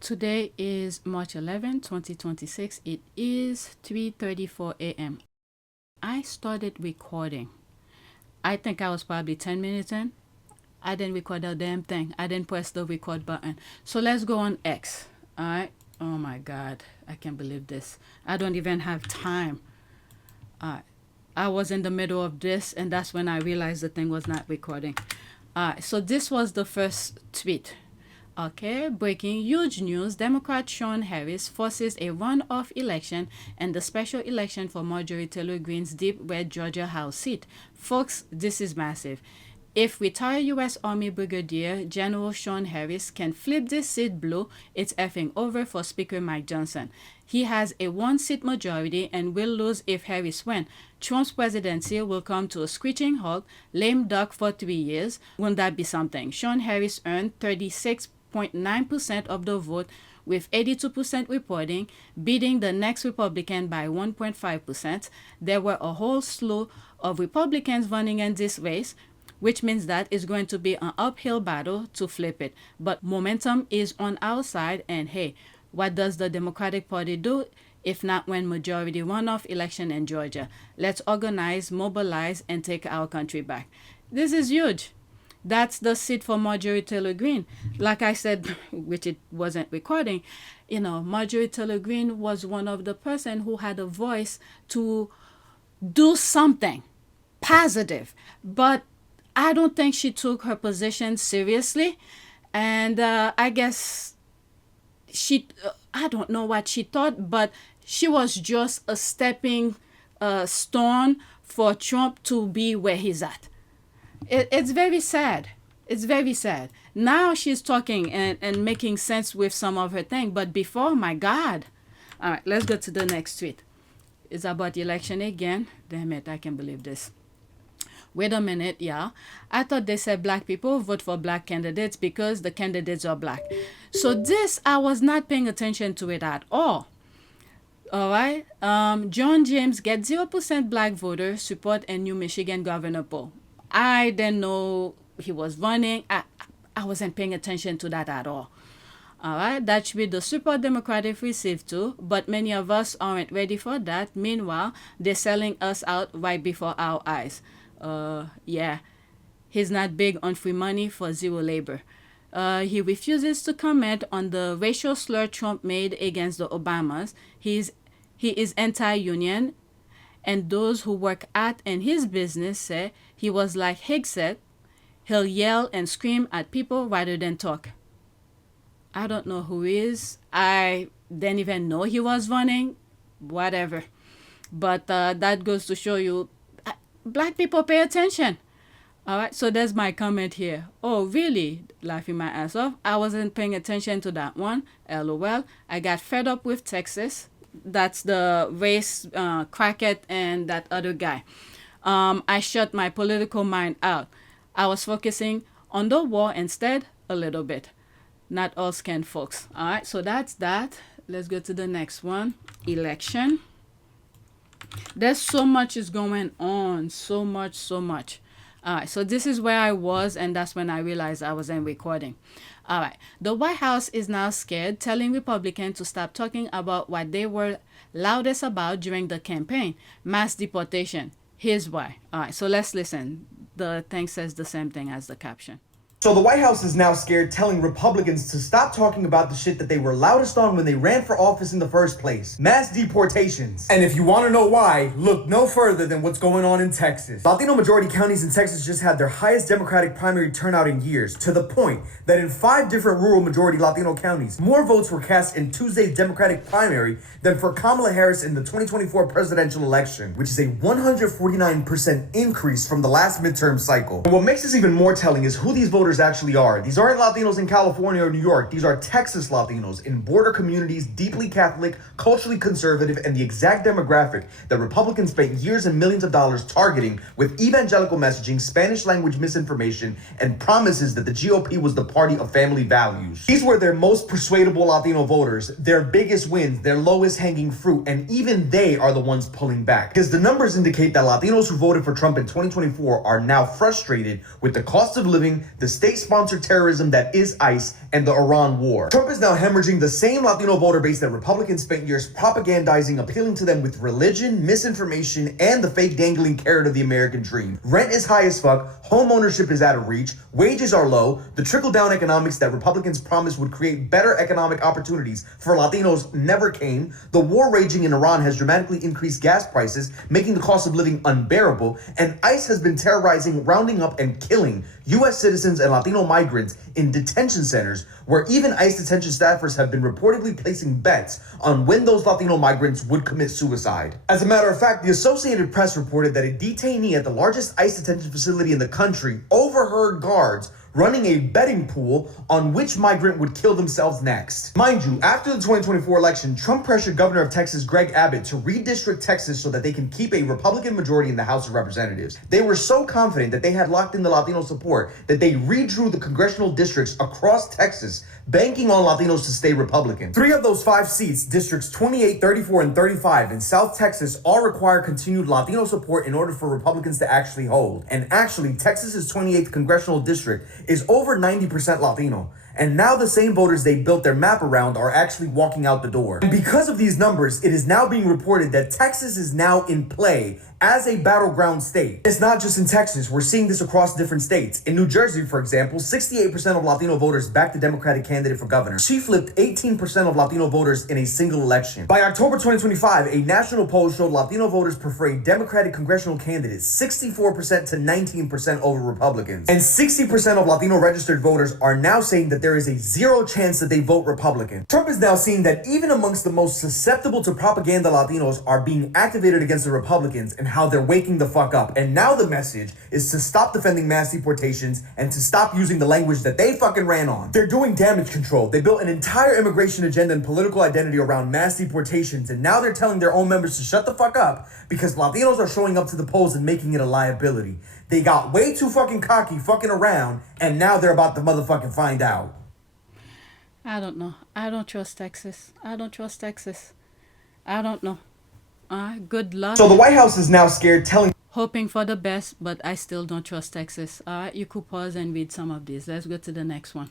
Today is March 11, 2026. It is 3:34 a.m. I started recording. I think I was probably 10 minutes in. I didn't record a damn thing. I didn't press the record button. So let's go on X. All right. Oh my God. I can't believe this. I don't even have time. I was in the middle of this, and that's when I realized the thing was not recording. So this was the first tweet. Okay, breaking huge news. Democrat Shawn Harris forces a runoff election and the special election for Marjorie Taylor Greene's deep red Georgia House seat. Folks, this is massive. If retired U.S. Army Brigadier General Shawn Harris can flip this seat blue, it's effing over for Speaker Mike Johnson. He has a one-seat majority and will lose if Harris wins. Trump's presidency will come to a screeching halt, lame duck for 3 years. Wouldn't that be something? Shawn Harris earned 36.9% of the vote with 82% reporting, beating the next Republican by 1.5%. There were a whole slew of Republicans running in this race, which means that it's going to be an uphill battle to flip it. But momentum is on our side, and hey, what does the Democratic Party do if not win majority runoff election in Georgia? Let's organize, mobilize, and take our country back. This is huge. That's the seat for Marjorie Taylor Greene. Like I said, which it wasn't recording, Marjorie Taylor Greene was one of the person who had a voice to do something positive. But I don't think she took her position seriously. And I guess I don't know what she thought, but she was just a stepping stone for Trump to be where he's at. It's very sad. It's very sad. Now she's talking and making sense with some of her things, but before, my God. All right, let's go to the next tweet. It's about the election again. Damn it, I can't believe this. Wait a minute, yeah. I thought they said black people vote for black candidates because the candidates are black. So this, I was not paying attention to it at all. All right. John James gets 0% black voters support in New Michigan governor poll. I didn't know he was running. I wasn't paying attention to that at all. All right, that should be the support Democratic received too, but many of us aren't ready for that. Meanwhile, they're selling us out right before our eyes. Yeah, he's not big on free money for zero labor. He refuses to comment on the racial slur Trump made against the Obamas. He is anti-union, and those who work at in his business say he was like Higgs said, he'll yell and scream at people rather than talk. I don't know who he is. I didn't even know he was running. Whatever. But that goes to show you black people pay attention. All right, so there's my comment here. Oh, really? Laughing my ass off. I wasn't paying attention to that one. LOL. I got fed up with Texas. That's the race, Crockett, and that other guy. I shut my political mind out. I was focusing on the war instead a little bit. Not all scan folks. All right, so that's that. Let's go to the next one. Election. There's so much is going on. So much. All right, so this is where I was, and that's when I realized I wasn't recording. All right, the White House is now scared, telling Republicans to stop talking about what they were loudest about during the campaign, mass deportation. Here's why. All right, so let's listen. The thing says the same thing as the caption. So the White House is now scared, telling Republicans to stop talking about the shit that they were loudest on when they ran for office in the first place. Mass deportations. And if you want to know why, look no further than what's going on in Texas. Latino majority counties in Texas just had their highest Democratic primary turnout in years, to the point that in 5 different rural majority Latino counties, more votes were cast in Tuesday's Democratic primary than for Kamala Harris in the 2024 presidential election, which is a 149% increase from the last midterm cycle. And what makes this even more telling is who these voters actually are. These aren't Latinos in California or New York. These are Texas Latinos in border communities, deeply Catholic, culturally conservative, and the exact demographic that Republicans spent years and millions of dollars targeting with evangelical messaging, Spanish language misinformation, and promises that the GOP was the party of family values. These were their most persuadable Latino voters, their biggest wins, their lowest hanging fruit, and even they are the ones pulling back. Because the numbers indicate that Latinos who voted for Trump in 2024 are now frustrated with the cost of living, the state-sponsored terrorism that is ICE and the Iran war. Trump is now hemorrhaging the same Latino voter base that Republicans spent years propagandizing, appealing to them with religion, misinformation, and the fake dangling carrot of the American dream. Rent is high as fuck, home ownership is out of reach, wages are low, the trickle-down economics that Republicans promised would create better economic opportunities for Latinos never came, the war raging in Iran has dramatically increased gas prices, making the cost of living unbearable, and ICE has been terrorizing, rounding up, and killing U.S. citizens and Latino migrants in detention centers, where even ICE detention staffers have been reportedly placing bets on when those Latino migrants would commit suicide. As a matter of fact, the Associated Press reported that a detainee at the largest ICE detention facility in the country overheard guards running a betting pool on which migrant would kill themselves next. Mind you, after the 2024 election, Trump pressured Governor of Texas Greg Abbott to redistrict Texas so that they can keep a Republican majority in the House of Representatives. They were so confident that they had locked in the Latino support that they redrew the congressional districts across Texas, banking on Latinos to stay Republican. 3 of those 5 seats, districts 28, 34, and 35 in South Texas, all require continued Latino support in order for Republicans to actually hold. And actually, Texas's 28th congressional district is over 90% Latino. And now the same voters they built their map around are actually walking out the door. And because of these numbers, it is now being reported that Texas is now in play as a battleground state. It's not just in Texas, we're seeing this across different states. In New Jersey, for example, 68% of Latino voters backed the Democratic candidate for governor. She flipped 18% of Latino voters in a single election. By October 2025, a national poll showed Latino voters prefer a Democratic congressional candidate 64% to 19% over Republicans. And 60% of Latino registered voters are now saying that there is a 0 chance that they vote Republican. Trump is now seeing that even amongst the most susceptible to propaganda Latinos are being activated against the Republicans and how they're waking the fuck up. And now the message is to stop defending mass deportations and to stop using the language that they fucking ran on. They're doing damage control. They built an entire immigration agenda and political identity around mass deportations, and now they're telling their own members to shut the fuck up because Latinos are showing up to the polls and making it a liability. They got way too fucking cocky fucking around, and now they're about to motherfucking find out. I don't know. I don't trust Texas. I don't know. Good luck. So the White House is now scared, Hoping for the best, but I still don't trust Texas. You could pause and read some of these. Let's go to the next one.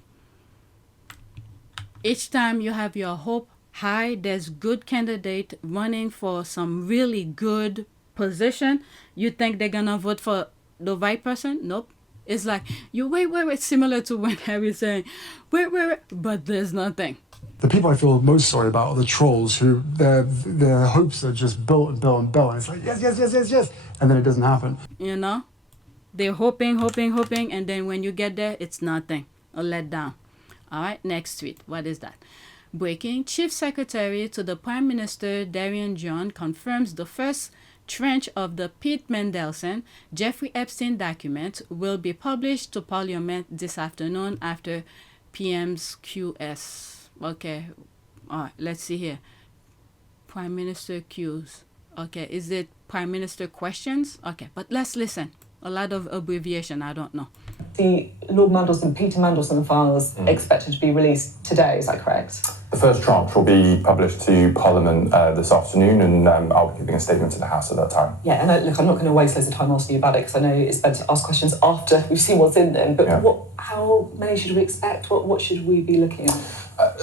Each time you have your hope high, there's good candidate running for some really good position. You think they're gonna vote for the right person? Nope. It's like, you wait, similar to when Harry's saying, wait, but there's nothing. The people I feel most sorry about are the trolls who their hopes are just built and built and built. And it's like, yes. And then it doesn't happen. You know? They're hoping. And then when you get there, it's nothing. A letdown. All right, next tweet. What is that? Breaking. Chief Secretary to the Prime Minister, Darren John, confirms the first tranche of the Pete Mandelson, Jeffrey Epstein documents will be published to Parliament this afternoon after PM's QS. Okay, all right, let's see here. Prime Minister Q's. Okay, is it Prime Minister questions? Okay, but let's listen. A lot of abbreviation, I don't know. The Lord Mandelson, Peter Mandelson files expected to be released today, is that correct? The first tranche will be published to Parliament this afternoon, and I'll be giving a statement to the House at that time. Yeah, and I'm not going to waste loads of time asking you about it, because I know it's better to ask questions after we've seen what's in them, but yeah. How many should we expect? What should we be looking at?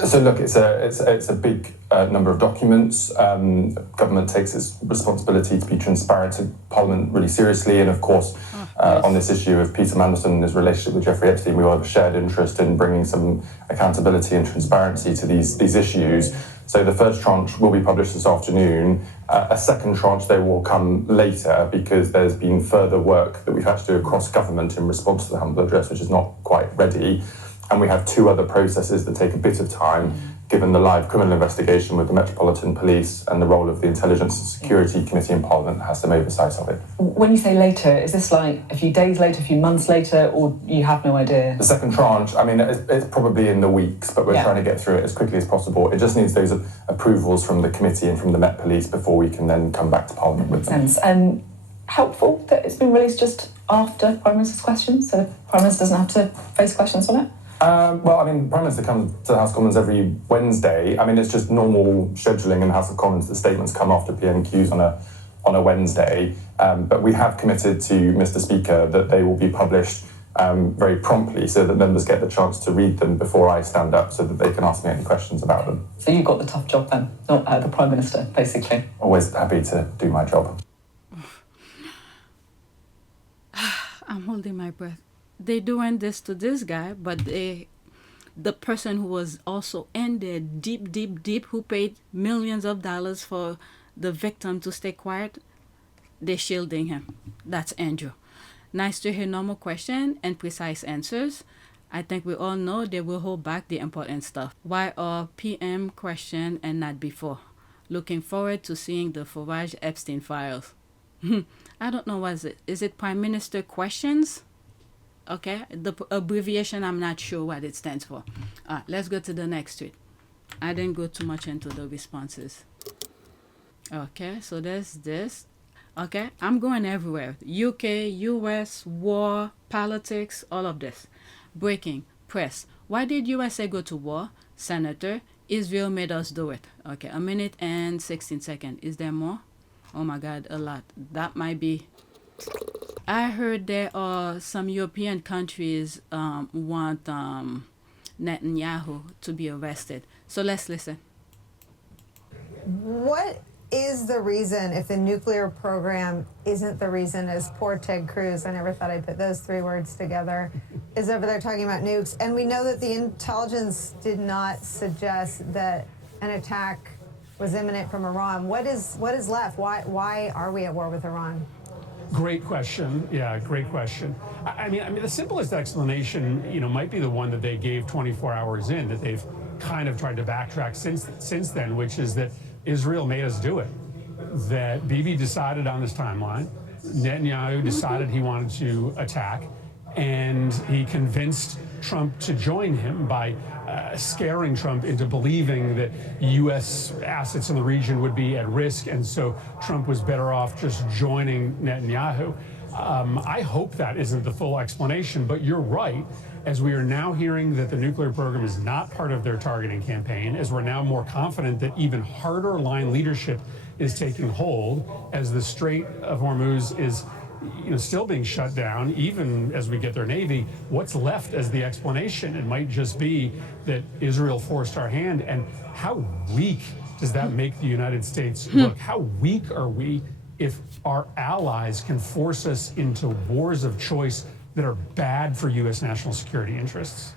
So look, it's a big number of documents. Government takes its responsibility to be transparent to Parliament really seriously, and of course, on this issue of Peter Mandelson and his relationship with Jeffrey Epstein, we all have a shared interest in bringing some accountability and transparency to these issues. So the first tranche will be published this afternoon. A second tranche, though, will come later because there's been further work that we've had to do across government in response to the humble address, which is not quite ready. And we have 2 other processes that take a bit of time, given the live criminal investigation with the Metropolitan Police and the role of the Intelligence and Security Committee in Parliament that has some oversight of it. When you say later, is this like a few days later, a few months later, or you have no idea? The second tranche, I mean, it's probably in the weeks, but we're trying to get through it as quickly as possible. It just needs those approvals from the committee and from the Met Police before we can then come back to Parliament with them. Makes sense. Helpful that it's been released just after Prime Minister's questions, so the Prime Minister doesn't have to face questions on it? Well, I mean, Prime Minister comes to the House of Commons every Wednesday. I mean, it's just normal scheduling in the House of Commons. The statements come after PMQs on a Wednesday. But we have committed to Mr. Speaker that they will be published very promptly so that members get the chance to read them before I stand up so that they can ask me any questions about them. So you got the tough job then, not the Prime Minister, basically. Always happy to do my job. I'm holding my breath. They doing this to this guy, but the person who was also in there deep, who paid millions of dollars for the victim to stay quiet, they're shielding him. That's Andrew. Nice to hear normal question and precise answers. I think we all know they will hold back the important stuff. Why are PM question and not before? Looking forward to seeing the Farage Epstein files. I don't know what is it. Is it Prime Minister questions? Okay, the abbreviation, I'm not sure what it stands for. Let's go to the next tweet. I didn't go too much into the responses. Okay, so there's this. Okay, I'm going everywhere. UK, US, war, politics, all of this. Breaking, press. Why did USA go to war? Senator, Israel made us do it. Okay, 1 minute and 16 seconds. Is there more? Oh my God, a lot. That might be. I heard there are some European countries want Netanyahu to be arrested. So let's listen. What is the reason, if the nuclear program isn't the reason, as poor Ted Cruz, I never thought I'd put those three words together, is over there talking about nukes? And we know that the intelligence did not suggest that an attack was imminent from Iran. What is left? Why are we at war with Iran? Great question. Yeah, great question. I mean, the simplest explanation, might be the one that they gave 24 hours in, that they've kind of tried to backtrack since then, which is that Israel made us do it. That Bibi decided on this timeline, Netanyahu decided he wanted to attack, and he convinced Trump to join him by scaring Trump into believing that U.S. assets in the region would be at risk, and so Trump was better off just joining Netanyahu. I hope that isn't the full explanation, but you're right. As we are now hearing that the nuclear program is not part of their targeting campaign, as we're now more confident that even harder line leadership is taking hold, as the Strait of Hormuz is still being shut down, even as we get their Navy, what's left as the explanation? It might just be that Israel forced our hand. And how weak does that make the United States look? How weak are we if our allies can force us into wars of choice that are bad for U.S. national security interests?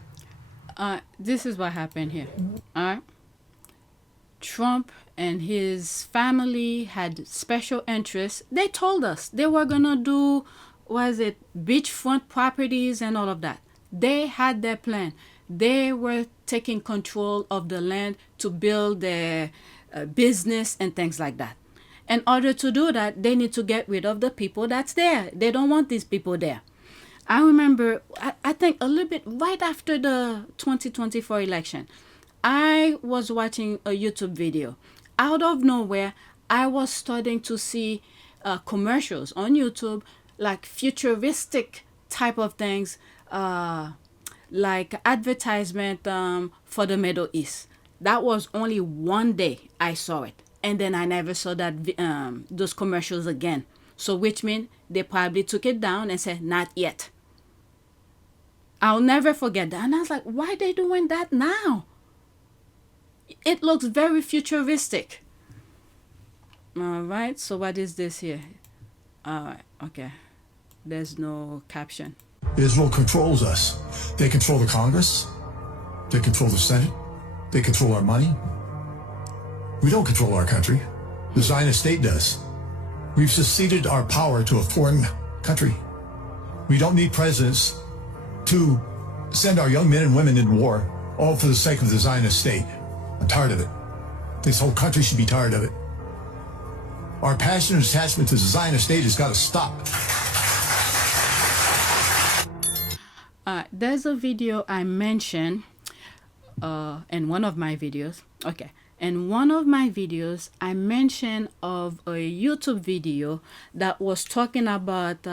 This is what happened here. All right. Trump and his family had special interests. They told us they were going to do, beachfront properties and all of that. They had their plan. They were taking control of the land to build their business and things like that. In order to do that, they need to get rid of the people that's there. They don't want these people there. I remember, I think a little bit right after the 2024 election, I was watching a YouTube video. Out of nowhere, I was starting to see commercials on YouTube, like futuristic type of things, like advertisement for the Middle East. That was only one day I saw it. And then I never saw that those commercials again. So which means they probably took it down and said, not yet. I'll never forget that. And I was like, why are they doing that now? It looks very futuristic. All right, so what is this here? All right, okay. There's no caption. Israel controls us. They control the Congress. They control the Senate. They control our money. We don't control our country. The Zionist state does. We've seceded our power to a foreign country. We don't need presidents to send our young men and women into war, all for the sake of the Zionist state. I'm tired of it. This whole country should be tired of it. Our passionate attachment to the Zionist state has got to stop. There's a video I mentioned in one of my videos. Okay. In one of my videos, I mentioned of a YouTube video that was talking about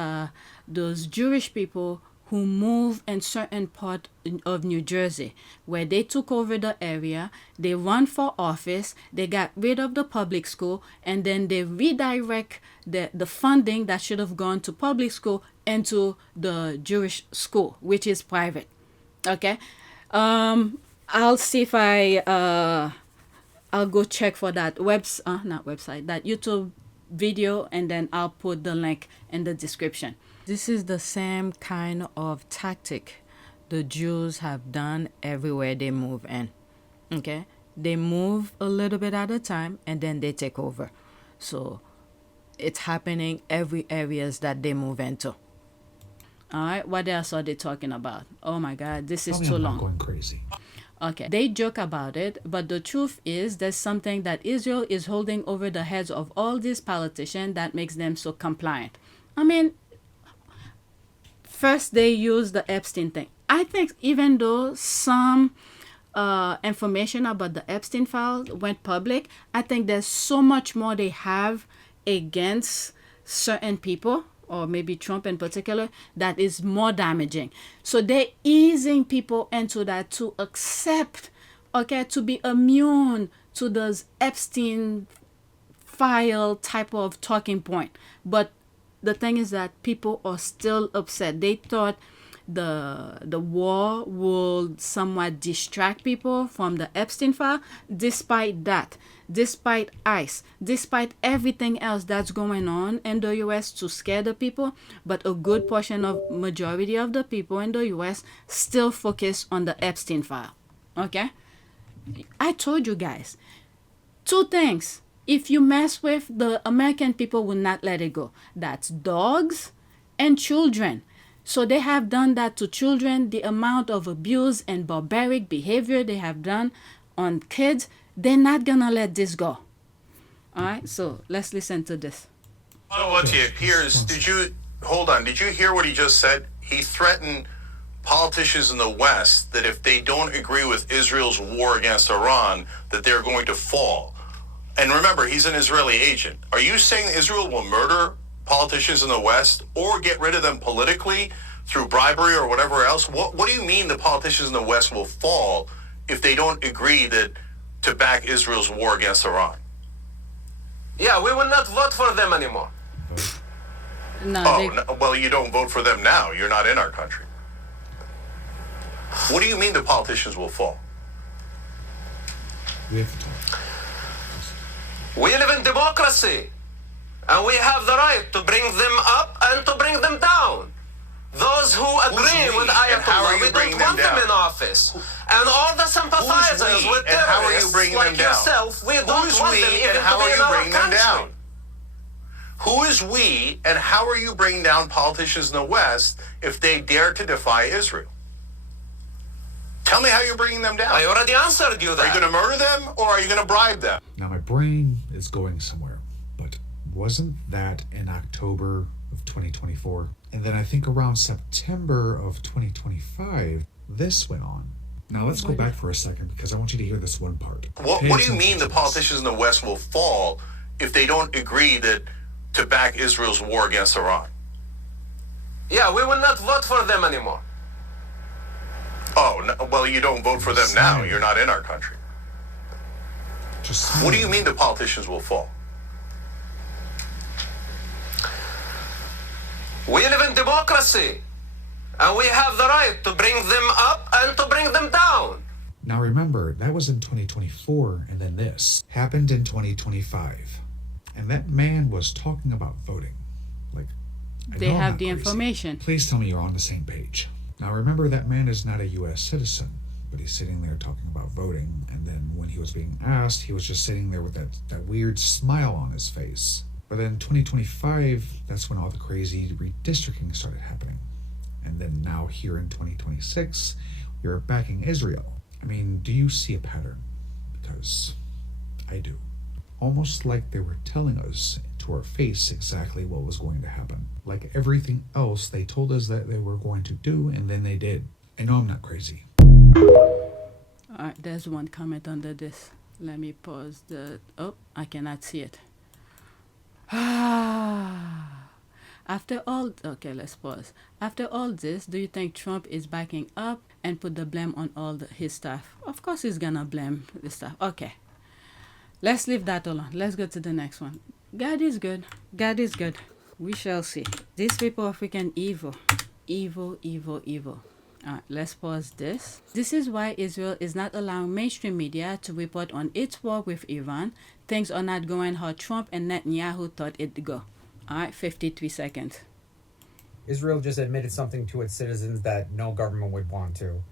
those Jewish people who moved in certain part of New Jersey where they took over the area, they run for office, they got rid of the public school, and then they redirect the funding that should have gone to public school into the Jewish school, which is private. Okay? I'll see if I'll go check for that not website, that YouTube video, and then I'll put the link in the description. This is the same kind of tactic the Jews have done everywhere they move in. Okay? They move a little bit at a time and then they take over. So it's happening every areas that they move into. All right, what else are they talking about? Oh my God, this is too long. Going crazy. Okay, they joke about it, but the truth is there's something that Israel is holding over the heads of all these politicians that makes them so compliant. I mean, first they use the Epstein thing. I think even though some information about the Epstein file went public, I think there's so much more they have against certain people, or maybe Trump in particular, that is more damaging. So they're easing people into that to accept, okay, to be immune to those Epstein file type of talking point. But the thing is that people are still upset. They thought the war would somewhat distract people from the Epstein file. Despite that, despite ICE, despite everything else that's going on in the US to scare the people, but a good portion of majority of the people in the US still focus on the Epstein file. Okay? I told you guys. Two things. If you mess with, the American people will not let it go. That's dogs and children. So they have done that to children. The amount of abuse and barbaric behavior they have done on kids, they're not gonna let this go. All right, so let's listen to this. So what he appears, did you hear what he just said? He threatened politicians in the West that if they don't agree with Israel's war against Iran, that they're going to fall. And remember, he's an Israeli agent. Are you saying Israel will murder politicians in the West or get rid of them politically through bribery or whatever else? What do you mean the politicians in the West will fall if they don't agree to back Israel's war against Iran? Yeah, we will not vote for them anymore. No, well, you don't vote for them now. You're not in our country. What do you mean the politicians will fall? We have to talk. We live in democracy, and we have the right to bring them up and to bring them down. Those who agree with Ayatollah, we don't want them in office. And all the sympathizers with terrorists like yourself, we don't want them even to be in our country. Who is we, and how are you bringing down politicians in the West if they dare to defy Israel? Tell me how you're bringing them down. I already answered you that. Are you going to murder them, or are you going to bribe them? Now my brain is going somewhere, but wasn't that in October of 2024? And then I think around September of 2025, this went on. Now let's go back for a second because I want you to hear this one part. What do you mean the politicians in the West will fall if they don't agree to back Israel's war against Iran? Yeah, we will not vote for them anymore. Oh, no, well, you don't vote for them now. You're not in our country. What do you mean the politicians will fall? We live in democracy, and we have the right to bring them up and to bring them down. Now remember, that was in 2024, and then this happened in 2025. And that man was talking about voting. Like, they have the information. Please tell me you're on the same page. Now remember, that man is not a U.S. citizen, but he's sitting there talking about voting, and then when he was being asked, he was just sitting there with that weird smile on his face. But then 2025, that's when all the crazy redistricting started happening. And then now here in 2026, you're backing Israel. I mean, do you see a pattern? Because I do. Almost like they were telling us to our face exactly what was going to happen. Like everything else they told us that they were going to do, and then they did. I know I'm not crazy. Alright, there's one comment under this. Let me pause the... Oh, I cannot see it. Okay, let's pause. After all this, do you think Trump is backing up and put the blame on his staff? Of course he's gonna blame the staff. Okay, let's leave that alone. Let's go to the next one. God is good. God is good. We shall see. These people are freaking evil. Evil, evil, evil. Alright, let's pause this. This is why Israel is not allowing mainstream media to report on its war with Iran. Things are not going how Trump and Netanyahu thought it'd go. Alright, 53 seconds. Israel just admitted something to its citizens that no government would want to.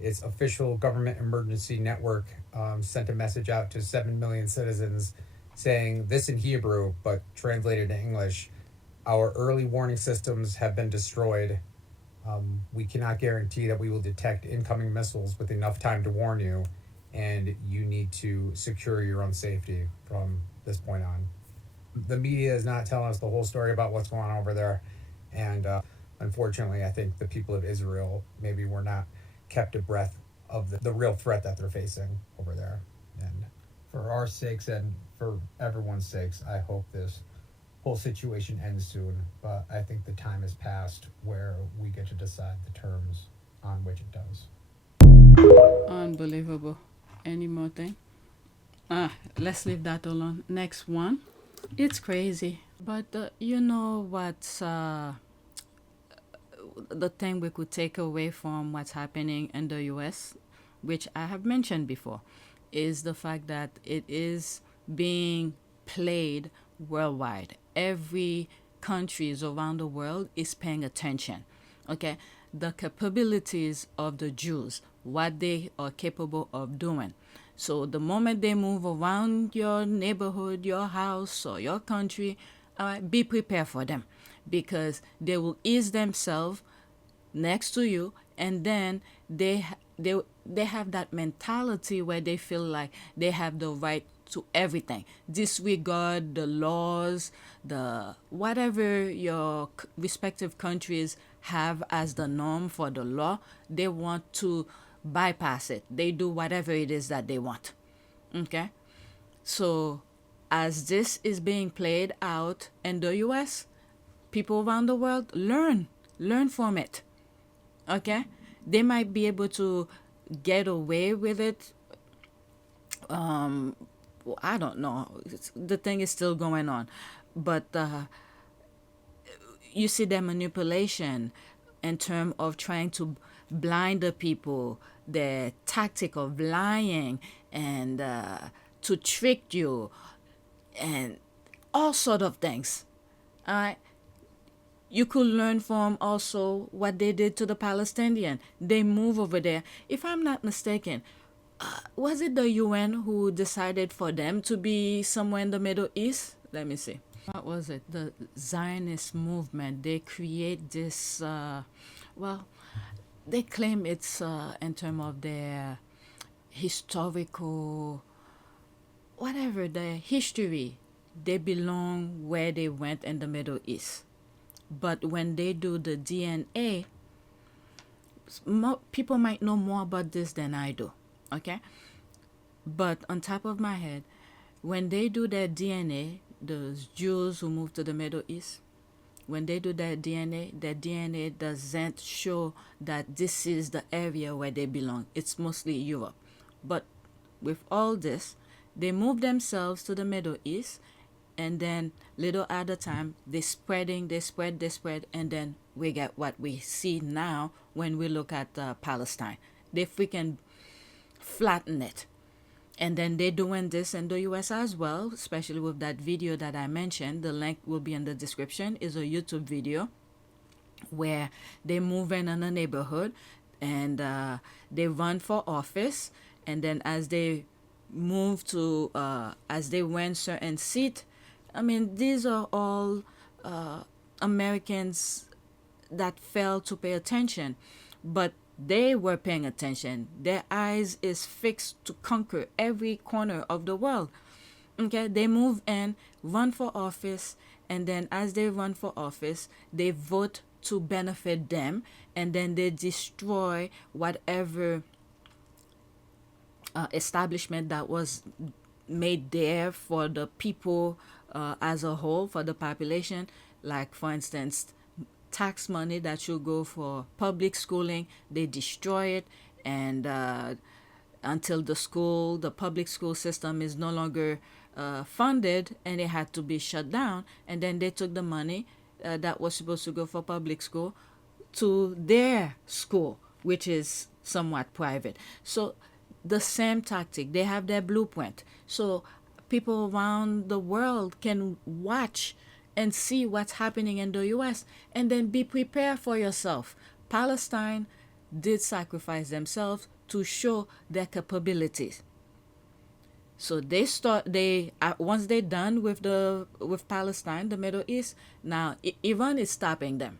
Its official government emergency network sent a message out to 7 million citizens saying this in Hebrew, but translated to English. Our early warning systems have been destroyed. We cannot guarantee that we will detect incoming missiles with enough time to warn you, and you need to secure your own safety from this point on. The media is not telling us the whole story about what's going on over there, and unfortunately, I think the people of Israel maybe were not kept abreast of the real threat that they're facing over there. And for our sakes and for everyone's sakes, I hope this whole situation ends soon, but I think the time has passed where we get to decide the terms on which it does. Unbelievable. Any more thing? Let's leave that alone. Next one. It's crazy, but you know what's the thing we could take away from what's happening in the US, which I have mentioned before, is the fact that it is being played worldwide. Every countries around the world is paying attention. Okay, the capabilities of the Jews, what they are capable of doing. So the moment they move around your neighborhood, your house, or your country, be prepared for them, because they will ease themselves next to you, and then they have that mentality where they feel like they have the right to everything. Disregard the laws, the whatever your respective countries have as the norm for the law, they want to bypass it. They do whatever it is that they want. Okay? So as this is being played out in the US, people around the world learn from it. Okay? They might be able to get away with it. I don't know. The thing is still going on. But you see the manipulation in terms of trying to blind the people, the tactic of lying and to trick you and all sort of things. You could learn from also what they did to the Palestinian. They move over there. If I'm not mistaken, was it the UN who decided for them to be somewhere in the Middle East? Let me see. What was it? The Zionist movement. They create this, they claim it's in terms of their historical, whatever, their history. They belong where they went in the Middle East. But when they do the DNA, people might know more about this than I do. Okay? But on top of my head, when they do their DNA, those Jews who moved to the Middle East, when they do their DNA doesn't show that this is the area where they belong. It's mostly Europe. But with all this, they move themselves to the Middle East, and then little at a time, they spread, and then we get what we see now when we look at Palestine. They freaking flatten it. And then they're doing this in the US as well, especially with that video that I mentioned. The link will be in the description. It's a YouTube video where they move in a neighborhood and they run for office. And then as they move to, as they win certain seat, I mean, these are all Americans that fail to pay attention. But they were paying attention. Their eyes is fixed to conquer every corner of the world. Okay, they move in, run for office, and then as they run for office, they vote to benefit them, and then they destroy whatever establishment that was made there for the people as a whole, for the population. Like, for instance, tax money that should go for public schooling, they destroy it, and until the public school system is no longer funded, and it had to be shut down, and then they took the money that was supposed to go for public school to their school, which is somewhat private. So the same tactic, they have their blueprint. So people around the world can watch and see what's happening in the US, and then be prepared for yourself. Palestine did sacrifice themselves to show their capabilities. So once they're done with Palestine, the Middle East, now Iran is stopping them.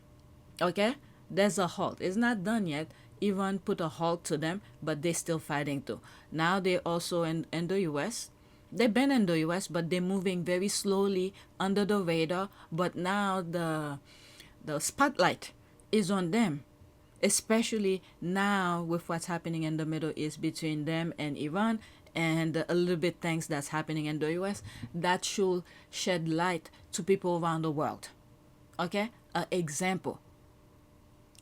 Okay? There's a halt. It's not done yet. Iran put a halt to them, but they're still fighting too. Now they're also in the US. They've been in the US, but they're moving very slowly under the radar. But now the spotlight is on them, especially now with what's happening in the Middle East between them and Iran, and a little bit things that's happening in the US. That should shed light to people around the world. Okay? An example.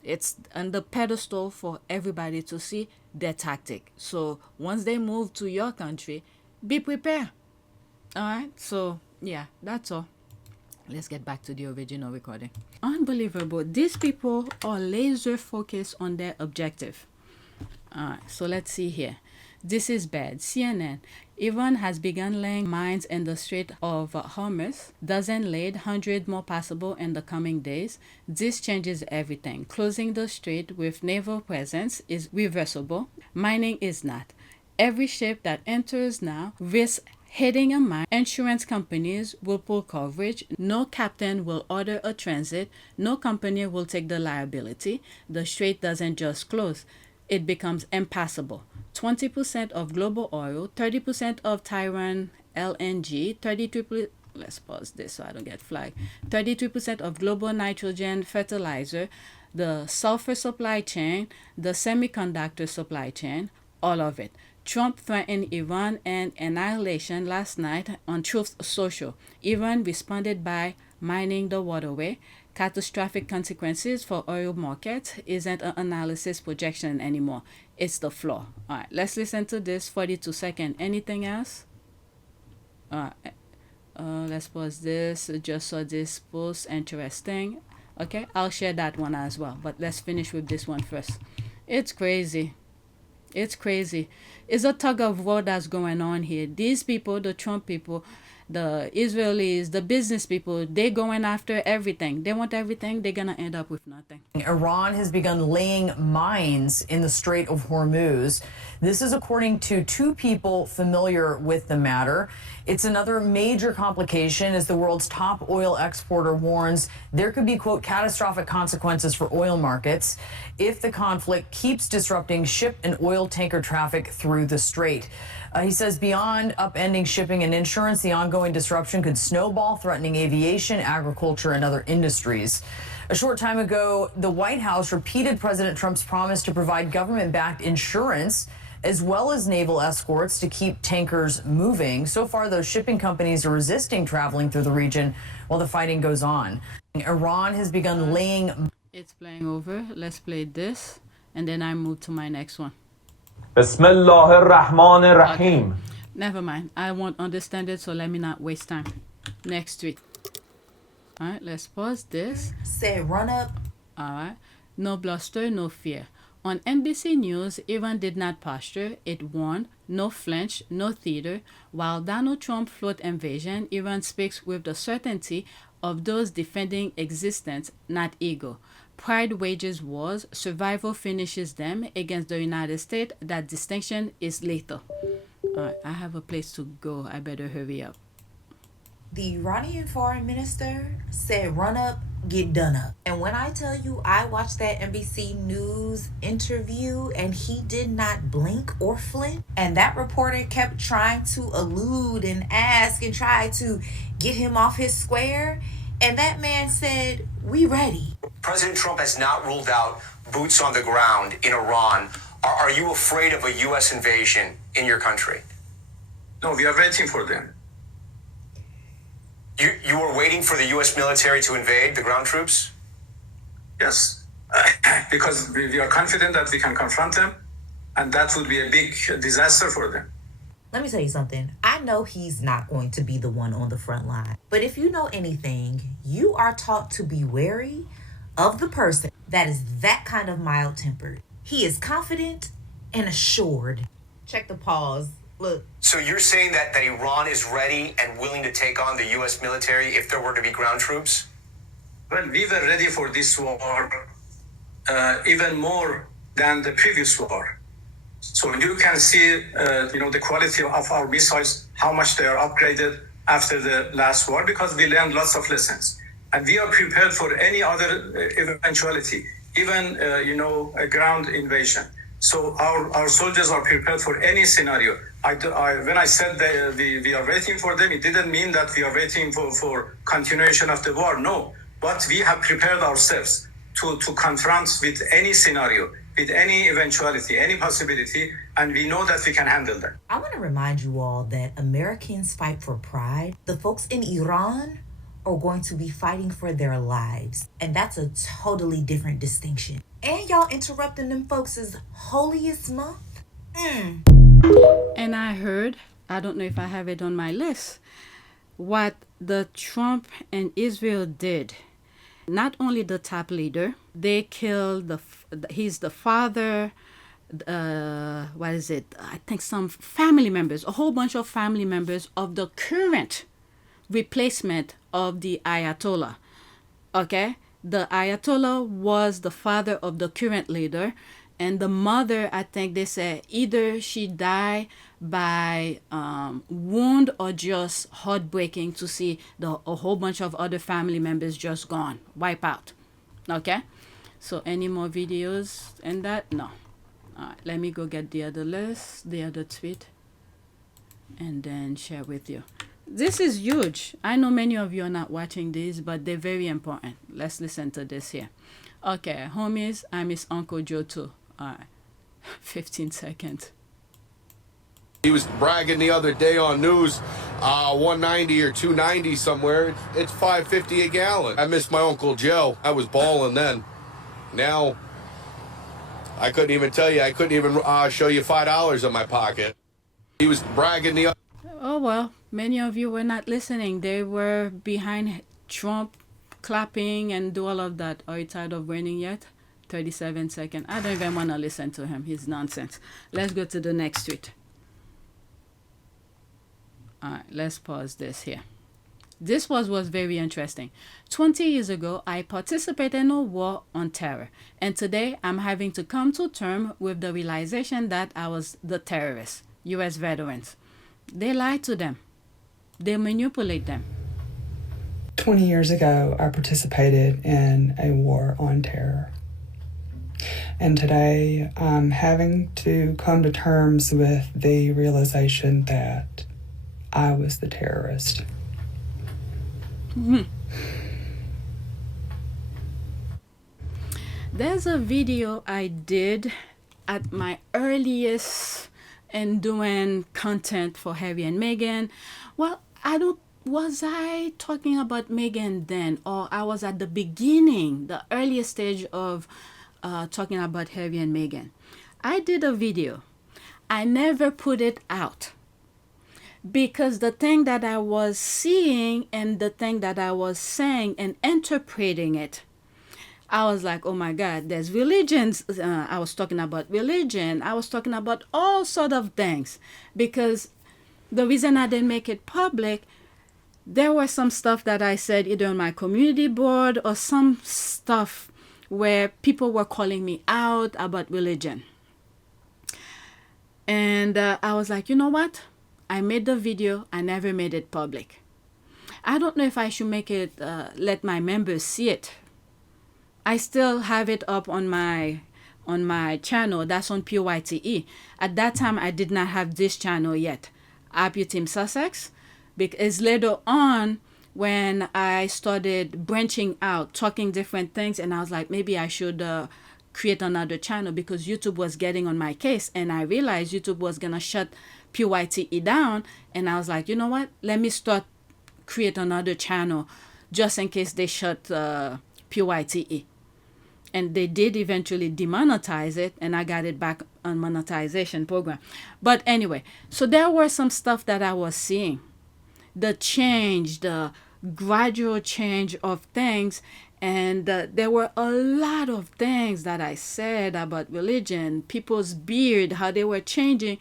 It's on the pedestal for everybody to see their tactic. So once they move to your country, be prepared. All right? So, yeah, that's all. Let's get back to the original recording. Unbelievable. These people are laser focused on their objective. All right, so let's see here. This is bad. CNN. Iran has begun laying mines in the Strait of Hormuz. Dozen laid, 100 more possible in the coming days. This changes everything. Closing the strait with naval presence is reversible. Mining is not. Every ship that enters now risks hitting a mine. Insurance companies will pull coverage. No captain will order a transit. No company will take the liability. The strait doesn't just close. It becomes impassable. 20% of global oil, 30% of Tehran LNG, 33%, let's pause this so I don't get flagged, 33% of global nitrogen fertilizer, the sulfur supply chain, the semiconductor supply chain, all of it. Trump threatened Iran and annihilation last night on Truth Social. Iran responded by mining the waterway. Catastrophic consequences for oil markets isn't an analysis projection anymore. It's the floor. All right, let's listen to this 42 seconds. Anything else? Let's pause this. Just saw this post. Interesting. Okay, I'll share that one as well. But let's finish with this one first. It's crazy. It's crazy. It's a tug of war that's going on here. These people, the Trump people, the Israelis, the business people, they're going after everything. They want everything. They're going to end up with nothing. Iran has begun laying mines in the Strait of Hormuz. This is according to two people familiar with the matter. It's another major complication as the world's top oil exporter warns there could be, quote, catastrophic consequences for oil markets if the conflict keeps disrupting ship and oil tanker traffic through the strait. He says beyond upending shipping and insurance, the ongoing disruption could snowball, threatening aviation, agriculture, and other industries. A short time ago, the White House repeated President Trump's promise to provide government-backed insurance as well as naval escorts to keep tankers moving. So far, those shipping companies are resisting traveling through the region while the fighting goes on. Iran has begun laying... It's playing over. Let's play this, and then I move to my next one. Bismillah ar-Rahman ar-Rahim. Okay. Never mind. I won't understand it, so let me not waste time. Next tweet. All right, let's pause this. Say run up. All right. No bluster, no fear. On NBC News, Iran did not posture. It warned, no flinch, no theater. While Donald Trump float invasion, Iran speaks with the certainty of those defending existence, not ego. Pride wages wars, survival finishes them. Against the United States, that distinction is lethal. All right, I have a place to go. I better hurry up. The Iranian foreign minister said run up, get done up. And when I tell you I watched that NBC News interview and he did not blink or flinch, and that reporter kept trying to allude and ask and try to get him off his square, and that man said, we ready. President Trump has not ruled out boots on the ground in Iran. Are you afraid of a U.S. invasion in your country? No, we are waiting for them. You were waiting for the U.S. military to invade the ground troops? Yes, because we are confident that we can confront them, and that would be a big disaster for them. Let me tell you something. I know he's not going to be the one on the front line. But if you know anything, you are taught to be wary of the person that is that kind of mild-tempered. He is confident and assured. Check the pause. Look. So you're saying that Iran is ready and willing to take on the U.S. military if there were to be ground troops? Well, we were ready for this war even more than the previous war. So you can see, the quality of our missiles, how much they are upgraded after the last war, because we learned lots of lessons. And we are prepared for any other eventuality, even, a ground invasion. So our soldiers are prepared for any scenario. When I said that we are waiting for them, it didn't mean that we are waiting for continuation of the war. No, but we have prepared ourselves to confront with any scenario, with any eventuality, any possibility, and we know that we can handle that. I want to remind you all that Americans fight for pride. The folks in Iran are going to be fighting for their lives. And that's a totally different distinction. And y'all interrupting them folks' holiest month? And I heard, I don't know if I have it on my list, what the Trump and Israel did. Not only the top leader, they killed he's the father, I think some family members, a whole bunch of family members of the current replacement of the Ayatollah. Okay? The Ayatollah was the father of the current leader, and the mother, I think they said either she died by wound or just heartbreaking to see a whole bunch of other family members just gone, wipe out. Okay? So any more videos in that? No. All right, let me go get the other list, the other tweet, and then share with you. This is huge. I know many of you are not watching these, but they're very important. Let's listen to this here. Okay, homies, I miss Uncle Joe too. All right, 15 seconds. He was bragging the other day on news, 190 or 290 somewhere. It's $5.50 a gallon. I miss my Uncle Joe. I was balling then. Now, I couldn't even tell you. I couldn't even show you $5 in my pocket. He was bragging the. Oh well, many of you were not listening. They were behind Trump, clapping and do all of that. Are you tired of winning yet? 37 seconds. I don't even want to listen to him. He's nonsense. Let's go to the next tweet. All right, let's pause this here. This was very interesting. 20 years ago, I participated in a war on terror. And today, I'm having to come to terms with the realization that I was the terrorist, U.S. veterans. They lie to them. They manipulate them. 20 years ago, I participated in a war on terror. And today, I'm having to come to terms with the realization that I was the terrorist. Mm-hmm. There's a video I did at my earliest in doing content for Harry and Meghan. Well, was I talking about Meghan then, or I was at the beginning, the earliest stage of talking about Harry and Meghan? I did a video. I never put it out because the thing that I was seeing and the thing that I was saying and interpreting it, I was like, oh my God, there's religions. I was talking about religion. I was talking about all sort of things, because the reason I didn't make it public, there was some stuff that I said either on my community board or some stuff where people were calling me out about religion. And I was like, you know what? I made the video. I never made it public. I don't know if I should make it, let my members see it. I still have it up on my channel. That's on PYTE. At that time, I did not have this channel yet, APTS Sussex, because later on when I started branching out, talking different things, and I was like, maybe I should create another channel, because YouTube was getting on my case, and I realized YouTube was gonna shut PYTE down, and I was like, you know what? Let me start create another channel just in case they shut PYTE. And they did eventually demonetize it, and I got it back on monetization program. But anyway, so there were some stuff that I was seeing. The change, the gradual change of things. And there were a lot of things that I said about religion, people's beard, how they were changing.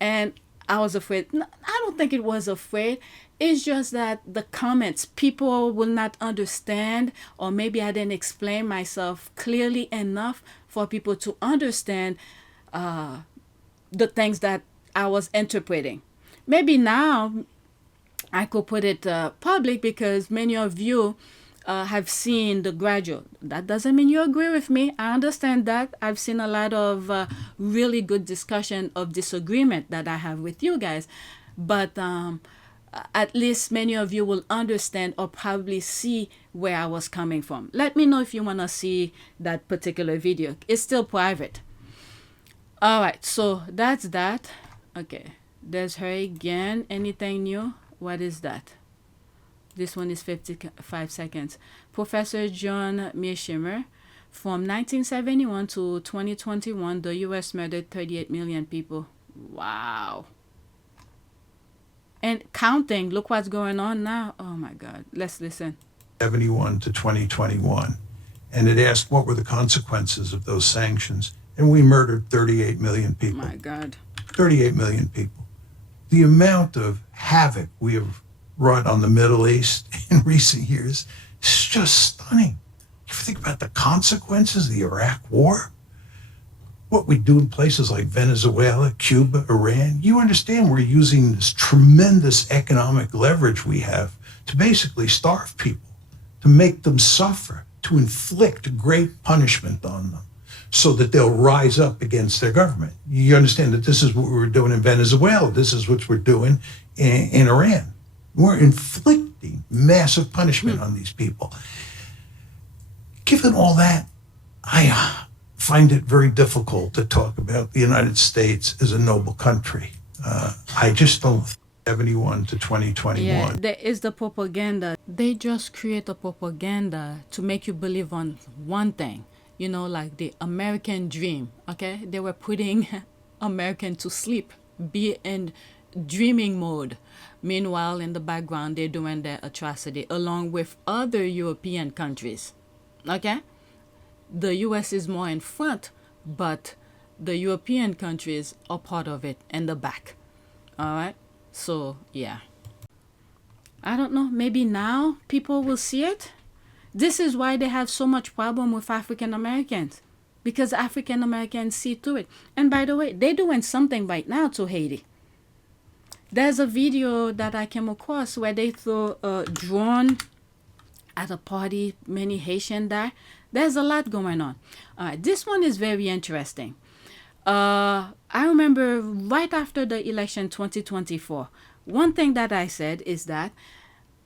And I was afraid. I don't think it was afraid. It's just that the comments, people will not understand, or maybe I didn't explain myself clearly enough for people to understand the things that I was interpreting. Maybe now I could put it public because many of you have seen the gradual. That doesn't mean you agree with me. I understand that. I've seen a lot of really good discussion of disagreement that I have with you guys. But at least many of you will understand or probably see where I was coming from. Let me know if you want to see that particular video. It's still private. All right, so that's that. Okay, there's her again. Anything new? What is that? This one is 55 seconds. Professor John Mearsheimer, from 1971 to 2021, the U.S. murdered 38 million people. Wow. And counting. Look what's going on now. Oh my God. Let's listen. 71 to 2021. And it asked what were the consequences of those sanctions. And we murdered 38 million people. My God. 38 million people. The amount of havoc we have wrought on the Middle East in recent years is just stunning. You ever think about the consequences of the Iraq War? What we do in places like Venezuela, Cuba, Iran, you understand we're using this tremendous economic leverage we have to basically starve people, to make them suffer, to inflict great punishment on them so that they'll rise up against their government. You understand that this is what we're doing in Venezuela. This is what we're doing in Iran. We're inflicting massive punishment on these people. Given all that, I find it very difficult to talk about the United States as a noble country. I just don't. 71 to 2021. Yeah, there is the propaganda. They just create a propaganda to make you believe on one thing. You know, like the American dream, okay? They were putting American to sleep, be in dreaming mode. Meanwhile, in the background, they're doing their atrocity along with other European countries, okay? The U.S. is more in front, but the European countries are part of it in the back, all right? So, yeah. I don't know, maybe now people will see it. This is why they have so much problem with African Americans, because African Americans see to it. And by the way, they're doing something right now to Haiti. There's a video that I came across where they throw a drone at a party, many Haitians die. There's a lot going on. This one is very interesting. I remember right after the election 2024, one thing that I said is that,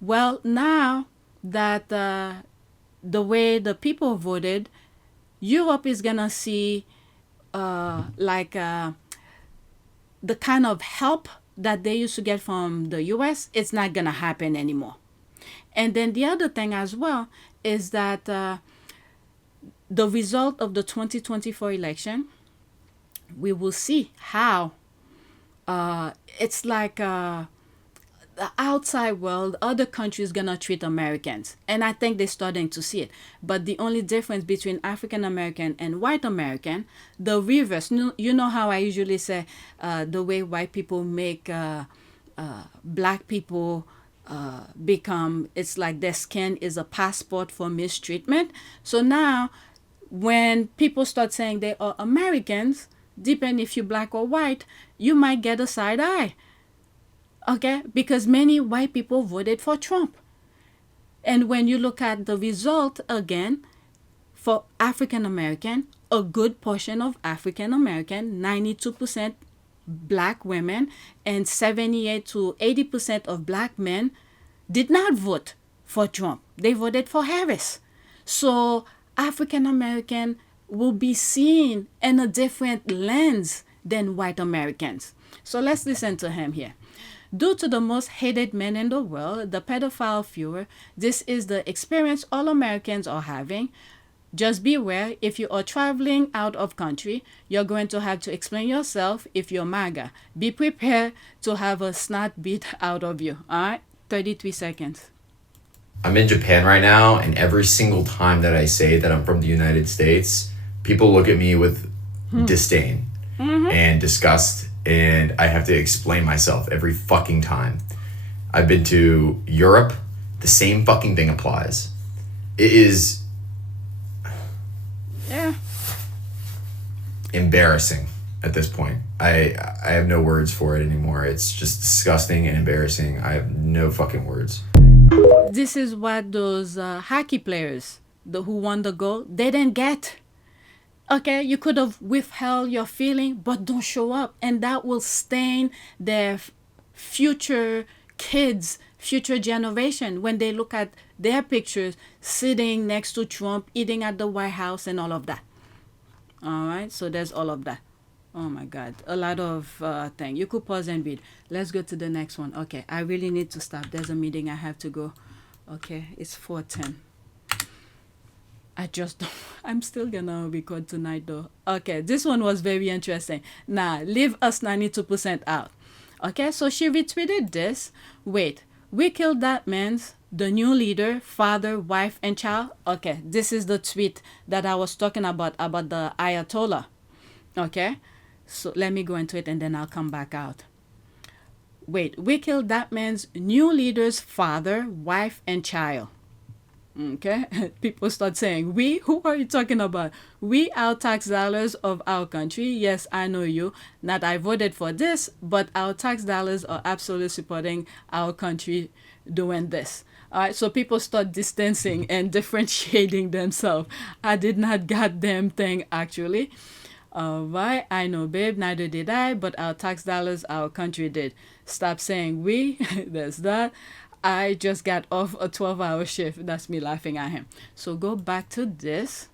well, now that the way the people voted, Europe is going to see the kind of help that they used to get from the U.S., it's not going to happen anymore. And then the other thing as well is that the result of the 2024 election, we will see how it's like the outside world, other countries going to treat Americans. And I think they're starting to see it. But the only difference between African American and white American, the reverse, you know how I usually say the way white people make black people become, it's like their skin is a passport for mistreatment. So now when people start saying they are Americans, depending if you're black or white, you might get a side eye. Okay, because many white people voted for Trump. And when you look at the result again, for African American, a good portion of African American, 92% black women and 78 to 80% of black men did not vote for Trump. They voted for Harris. So African American will be seen in a different lens than white Americans. So let's listen to him here. Due to the most hated man in the world, the pedophile führer, this is the experience all Americans are having. Just beware, if you are traveling out of country, you're going to have to explain yourself if you're MAGA. Be prepared to have a snot beat out of you. All right? 33 seconds. I'm in Japan right now, and every single time that I say that I'm from the United States, people look at me with disdain and disgust, and I have to explain myself every fucking time. I've been to Europe, the same fucking thing applies. It is embarrassing at this point. I have no words for it anymore. It's just disgusting and embarrassing. I have no fucking words. This is what those hockey players who won the goal, they didn't get. Okay, you could have withheld your feeling, but don't show up. And that will stain their future kids, future generation, when they look at their pictures sitting next to Trump, eating at the White House and all of that. All right, so there's all of that. Oh my God, a lot of things. You could pause and read. Let's go to the next one. Okay, I really need to stop. There's a meeting I have to go. Okay, it's 4:10. I'm still gonna record tonight though. Okay, this one was very interesting. Now, leave us 92% out. Okay, so she retweeted this. Wait, we killed that man's the new leader, father, wife, and child. Okay, this is the tweet that I was talking about the Ayatollah. Okay, so let me go into it and then I'll come back out. Wait, we killed that man's new leader's father, wife, and child. Okay, people start saying, we? Who are you talking about? We, our tax dollars of our country. Yes, I know you. Not I voted for this, but our tax dollars are absolutely supporting our country doing this. All right, so people start distancing and differentiating themselves. I did not goddamn thing, actually. All right, I know, babe, neither did I, but our tax dollars, our country did. Stop saying we, there's that. I just got off a 12-hour shift. That's me laughing at him. So go back to this.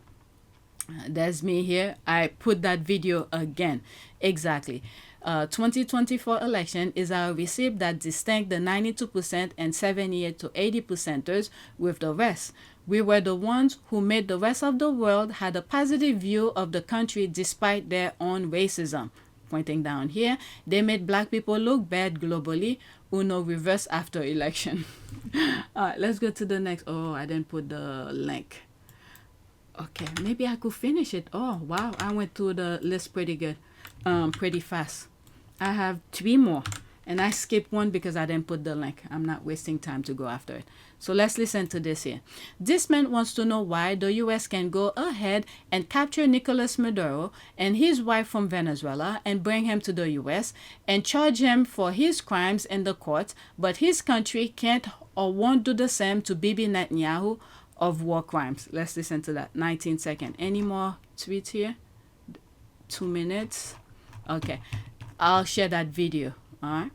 There's me here. I put that video again. Exactly. 2024 election is our receipt that distinct the 92% and 78 to 80%ers with the rest. We were the ones who made the rest of the world had a positive view of the country despite their own racism. Pointing down here, they made black people look bad globally. Uno reverse after election. All right, let's go to the next. Oh, I didn't put the link. Okay, maybe I could finish it. Oh, wow, I went through the list pretty good. Pretty fast. I have 3 more, and I skipped one because I didn't put the link. I'm not wasting time to go after it. So let's listen to this here. This man wants to know why the U.S. can go ahead and capture Nicolas Maduro and his wife from Venezuela and bring him to the U.S. and charge him for his crimes in the courts, but his country can't or won't do the same to Bibi Netanyahu of war crimes. Let's listen to that. 19 seconds. Any more tweets here? 2 minutes. Okay, I'll share that video. All right,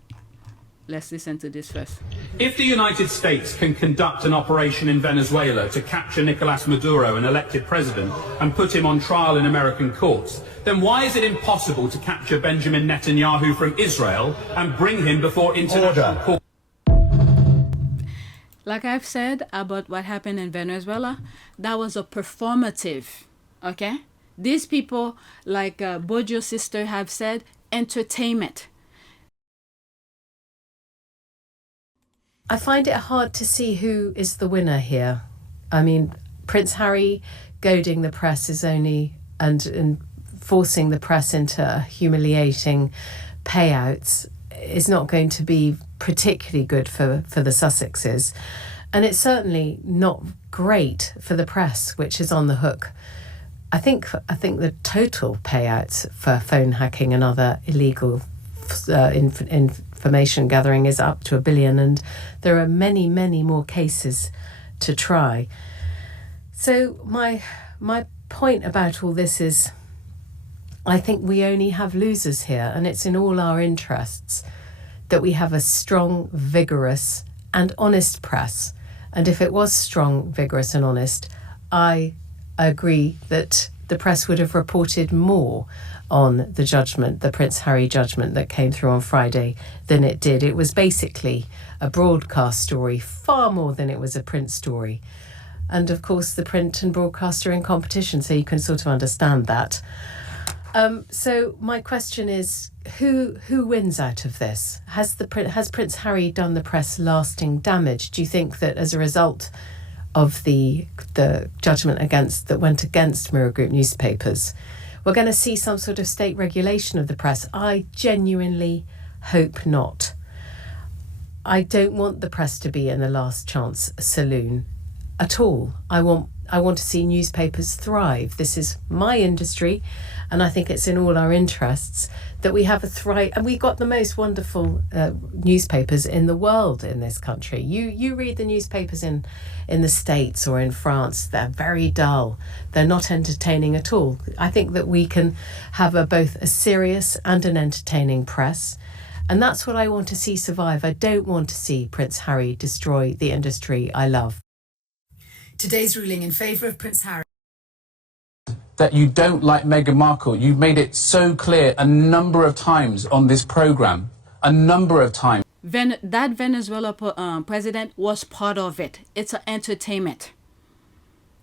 let's listen to this first. If the United States can conduct an operation in Venezuela to capture Nicolas Maduro, an elected president, and put him on trial in American courts, then why is it impossible to capture Benjamin Netanyahu from Israel and bring him before international court? Like I've said about what happened in Venezuela, that was a performative, okay? These people, like Bojo's sister have said, entertainment. I find it hard to see who is the winner here. I mean, Prince Harry goading the press is only, and forcing the press into humiliating payouts is not going to be particularly good for the Sussexes. And it's certainly not great for the press, which is on the hook. I think the total payouts for phone hacking and other illegal information gathering is up to $1 billion, and there are many, many more cases to try. So my point about all this is, I think we only have losers here, and it's in all our interests that we have a strong, vigorous, and honest press. And if it was strong, vigorous, and honest, I agree that the press would have reported more on the judgment, the Prince Harry judgment that came through on Friday than it did. It was basically a broadcast story, far more than it was a print story. And of course, the print and broadcast are in competition, so you can sort of understand that. So my question is, who wins out of this? Has Prince Harry done the press lasting damage? Do you think that as a result of the judgment that went against Mirror Group newspapers, we're going to see some sort of state regulation of the press? I genuinely hope not. I don't want the press to be in the last chance saloon at all. I want to see newspapers thrive. This is my industry, and I think it's in all our interests that we have a thrive. And we got the most wonderful newspapers in the world in this country. You read the newspapers in the States or in France, they're very dull. They're not entertaining at all. I think that we can have both a serious and an entertaining press. And that's what I want to see survive. I don't want to see Prince Harry destroy the industry I love. Today's ruling in favour of Prince Harry. That you don't like Meghan Markle. You've made it so clear a number of times on this programme. A number of times. That Venezuela president was part of it. It's an entertainment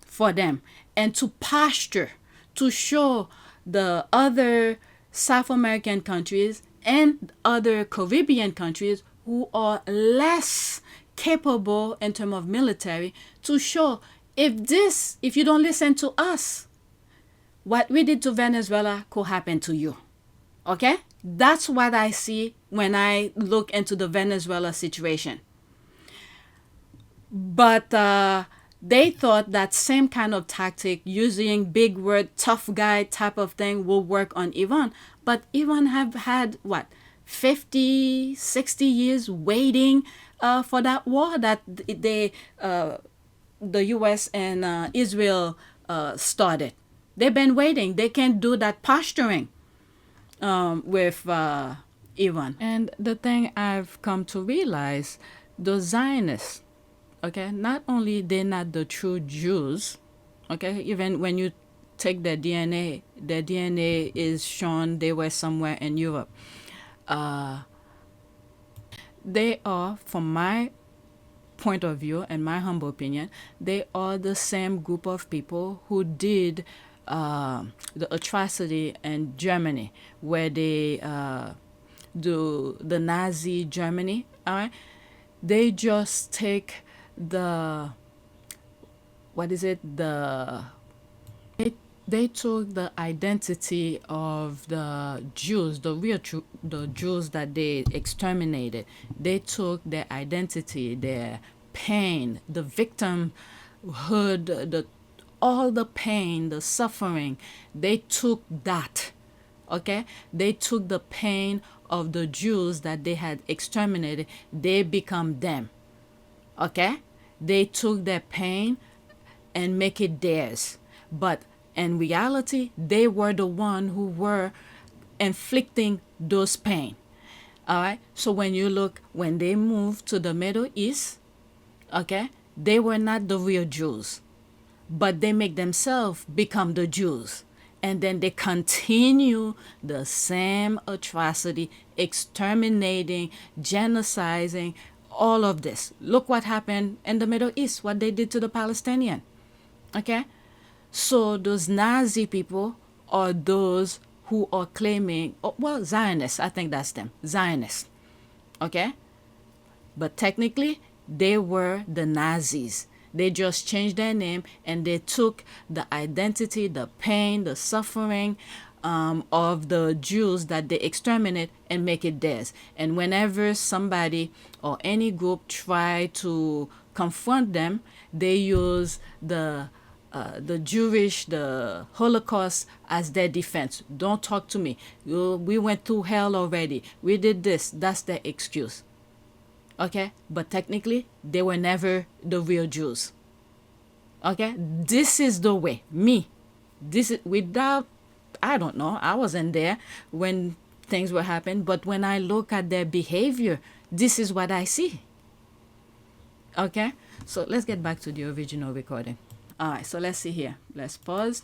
for them. And to posture, to show the other South American countries and other Caribbean countries who are less capable in terms of military, to show if you don't listen to us, what we did to Venezuela could happen to you. Okay? That's what I see when I look into the Venezuela situation. But they thought that same kind of tactic, using big word, tough guy type of thing, will work on Iran. But Iran have had, 50, 60 years waiting for that war that the U.S. and Israel started. They've been waiting. They can't do that posturing with Iran. And the thing I've come to realize, the Zionists, okay, not only they're not the true Jews, okay, even when you take their DNA is shown they were somewhere in Europe. They are, from my point of view and my humble opinion, they are the same group of people who did the atrocity in Germany, where they do the Nazi Germany. All right, they just take they took the identity of the Jews, the Jews that they exterminated. They took their identity, their pain, the victimhood, all the pain, the suffering. They took that, okay? They took the pain of the Jews that they had exterminated. They become them, okay? They took their pain and make it theirs. But in reality, they were the one who were inflicting those pain. All right. So when they moved to the Middle East, okay, they were not the real Jews, but they make themselves become the Jews. And then they continue the same atrocity, exterminating, genociding, all of this. Look what happened in the Middle East, what they did to the Palestinians. Okay. So those Nazi people are those who are claiming, Zionists, I think that's them, Zionists, okay? But technically, they were the Nazis. They just changed their name and they took the identity, the pain, the suffering of the Jews that they exterminate and make it theirs. And whenever somebody or any group try to confront them, they use the Jewish, the Holocaust as their defense. Don't talk to me. We went through hell already. We did this. That's their excuse. Okay? But technically, they were never the real Jews. Okay? This is the way. This is without, I don't know. I wasn't there when things were happening. But when I look at their behavior, this is what I see. Okay? So let's get back to the original recording. All right, so let's see here. Let's pause.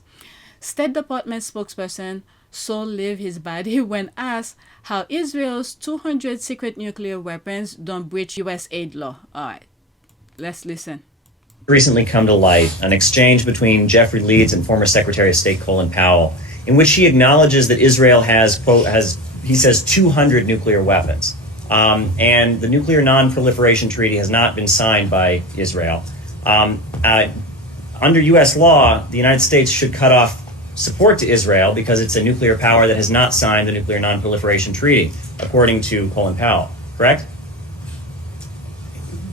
State Department spokesperson Saul leave his body when asked how Israel's 200 secret nuclear weapons don't breach U.S. aid law. All right, let's listen. Recently come to light an exchange between Jeffrey Leeds and former Secretary of State Colin Powell, in which he acknowledges that Israel has, quote, he says 200 nuclear weapons. And the Nuclear Non-Proliferation Treaty has not been signed by Israel. Under U.S. law, the United States should cut off support to Israel because it's a nuclear power that has not signed the Nuclear Non-Proliferation Treaty, according to Colin Powell, correct?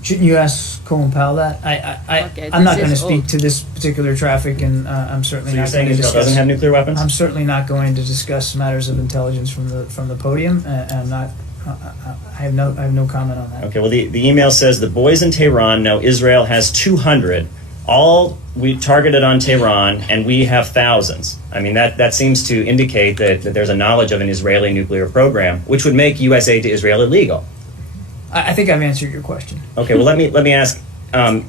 Shouldn't you ask Colin Powell that? I'm not going to speak to this particular traffic, and I'm certainly So not you're saying going to Israel discuss. doesn't have nuclear weapons? I'm certainly not going to discuss matters of intelligence from the podium, and I'm not. I have no comment on that. Okay, well, the email says the boys in Tehran know Israel has 200, all we targeted on Tehran, and we have thousands. I mean, that seems to indicate that there's a knowledge of an Israeli nuclear program, which would make U.S. aid to Israel illegal. I think I've answered your question. Okay, well, let me ask,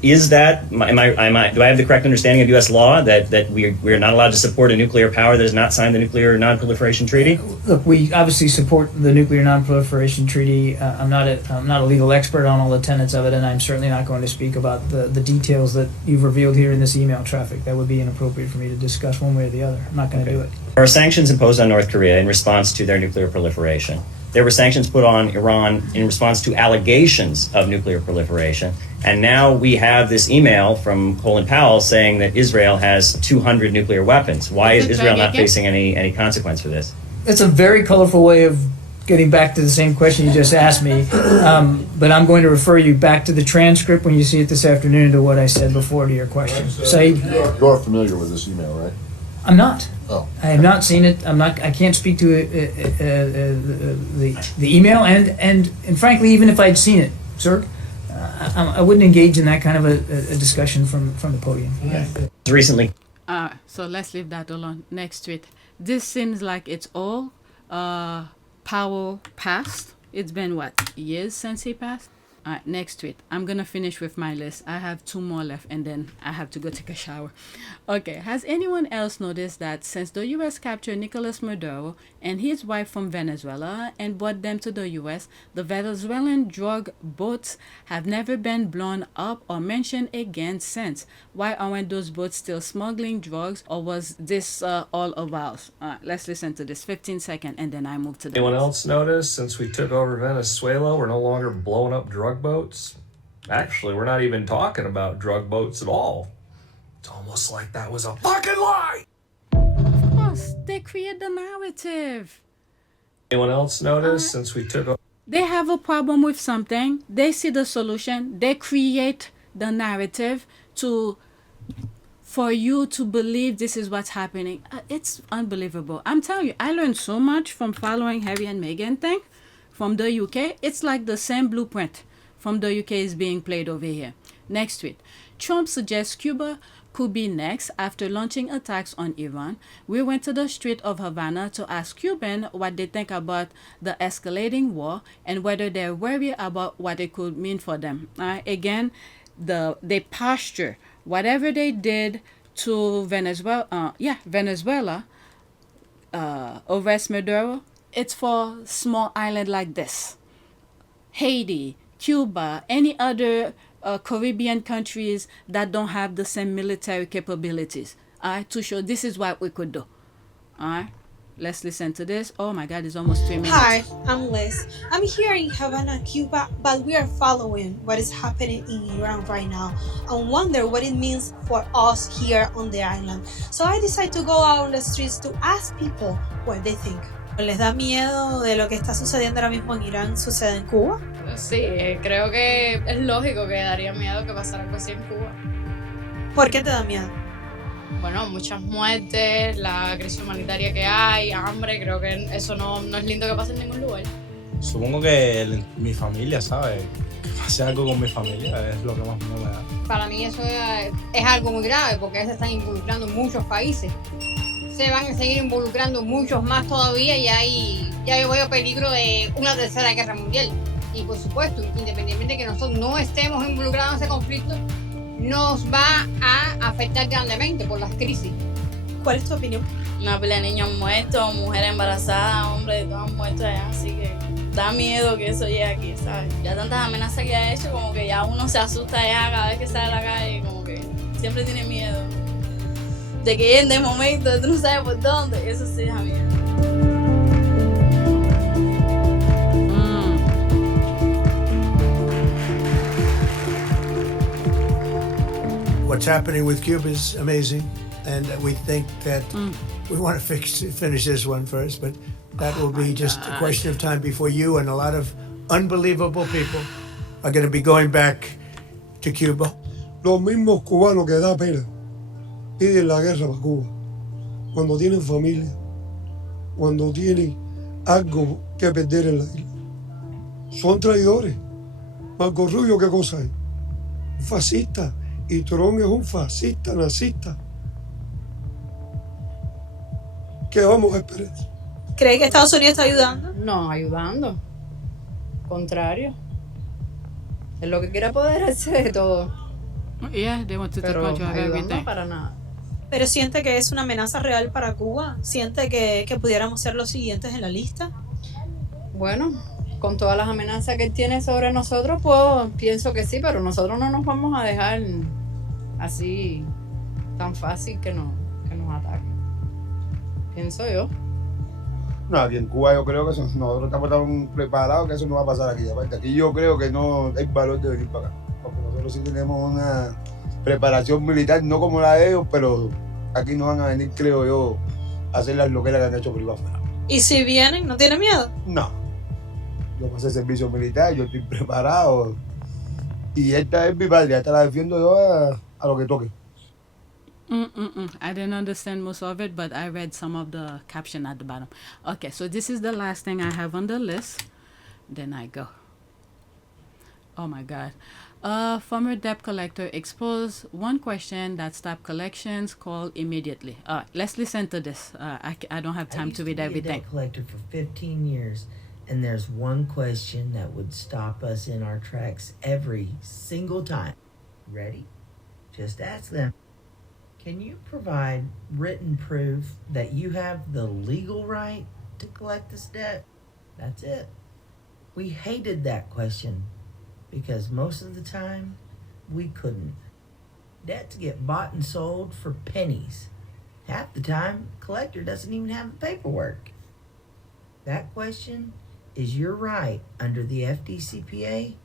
is that, do I have the correct understanding of U.S. law that we're not allowed to support a nuclear power that has not signed the Nuclear Non-Proliferation Treaty? Look, we obviously support the Nuclear Non-Proliferation Treaty. I'm not a legal expert on all the tenets of it, and I'm certainly not going to speak about the details that you've revealed here in this email traffic. That would be inappropriate for me to discuss one way or the other. I'm not going to do it. There are sanctions imposed on North Korea in response to their nuclear proliferation. There were sanctions put on Iran in response to allegations of nuclear proliferation. And now we have this email from Colin Powell saying that Israel has 200 nuclear weapons. Why is Israel not facing any consequence for this? It's a very colorful way of getting back to the same question you just asked me. But I'm going to refer you back to the transcript when you see it this afternoon to what I said before to your question. You are familiar with this email, right? I'm not. Oh. I have not seen it. I can't speak to the email, and frankly, even if I'd seen it, sir, I wouldn't engage in that kind of a discussion from the podium. Recently. So let's leave that alone. Next tweet. This seems like it's all Powell passed. It's been what, years since he passed? Next tweet. I'm gonna finish with my list. I have 2 more left and then I have to go take a shower. Okay, has anyone else noticed that since the US captured Nicolas Maduro and his wife from Venezuela and brought them to the US, the Venezuelan drug boats have never been blown up or mentioned again since? Why aren't those boats still smuggling drugs, or was this all a while? Let's listen to this 15 seconds and then I move to the Anyone next. else notice since we took over Venezuela, we're no longer blowing up drug boats? Actually, we're not even talking about drug boats at all. It's almost like that was a fucking lie. Of course, they create the narrative. Anyone else notice since we took over? They have a problem with something, they see the solution, they create the narrative for you to believe this is what's happening. It's unbelievable. I'm telling you, I learned so much from following Harry and Meghan thing from the UK. It's like the same blueprint from the UK is being played over here. Next tweet. Trump suggests Cuba could be next after launching attacks on Iran. We went to the Strait of Havana to ask Cubans what they think about the escalating war and whether they're worried about what it could mean for them. Again, they posture whatever they did to Venezuela, arrest Maduro. It's for small island like this. Haiti, Cuba, any other Caribbean countries that don't have the same military capabilities, to show this is what we could do. Let's listen to this. Oh my God, it's almost 3 minutes. Hi, I'm Liz. I'm here in Havana, Cuba, but we are following what is happening in Iran right now and wonder what it means for us here on the island. So I decided to go out on the streets to ask people what they think. ¿Les da miedo de lo que está sucediendo ahora mismo en Irán sucede en Cuba? Sí, creo que es lógico que daría miedo que pasara algo así en Cuba. ¿Por qué te da miedo? Bueno, muchas muertes, la crisis humanitaria que hay, hambre, creo que eso no es lindo que pase en ningún lugar. Supongo que mi familia, ¿sabes? Que pase algo con mi familia es lo que más miedo me da. Para mí eso es algo muy grave porque se están involucrando muchos países. Se van a seguir involucrando muchos más todavía y ya yo veo peligro de una tercera guerra mundial. Y por supuesto, independientemente de que nosotros no estemos involucrados en ese conflicto, nos va a afectar grandemente por las crisis. ¿Cuál es tu opinión? Una pila de niños muertos, mujeres embarazadas, hombres, todos muertos allá, así que da miedo que eso llegue aquí, ¿sabes? Ya tantas amenazas que ha hecho, como que ya uno se asusta ya cada vez que sale a la calle, como que siempre tiene miedo. De que lleguen de momento, tú no sabes por dónde, eso sí da miedo. What's happening with Cuba is amazing, and we think that we want to finish this one first, but that will be just a question of time before you and a lot of unbelievable people are going to be going back to Cuba. Los mismos cubanos que da pena piden la guerra para Cuba, cuando tienen familia, cuando tienen algo que perder en la isla. Son traidores. Marco Rubio, ¿qué cosa es? Fascista. Y Trump es un fascista, nazista. ¿Qué vamos a esperar? ¿Cree que Estados Unidos está ayudando? No, ayudando. Contrario. Es lo que quiere apoderarse de todo. Yeah, they want to take Pero control of ayudando everything. para nada. ¿Pero siente que es una amenaza real para Cuba? ¿Siente que pudiéramos ser los siguientes en la lista? Bueno, con todas las amenazas que él tiene sobre nosotros, pues pienso que sí, pero nosotros no nos vamos a dejar así tan fácil que nos ataquen. Pienso yo. No, aquí en Cuba yo creo que nosotros estamos tan preparados que eso no va a pasar aquí. Aparte, aquí yo creo que no hay valor de venir para acá. Porque nosotros sí tenemos una preparación militar, no como la de ellos, pero aquí no van a venir, creo yo, a hacer las loqueras que han hecho por ahí afuera. ¿Y si vienen, no tiene miedo? No. Yo pasé servicio militar, yo estoy preparado. Y esta es mi patria, esta la defiendo yo a lo que toque. I didn't understand most of it, but I read some of the caption at the bottom. Okay, so this is the last thing I have on the list. Then I go. Oh my God. Former debt collector exposed one question that stopped collections. Call immediately. All right, let's listen to this. I don't have time to read everything. I used to be a debt collector for 15 years, and there's one question that would stop us in our tracks every single time. Ready? Just ask them. Can you provide written proof that you have the legal right to collect this debt? That's it. We hated that question because most of the time we couldn't. Debts get bought and sold for pennies. Half the time, the collector doesn't even have the paperwork. That question is your right under the FDCPA,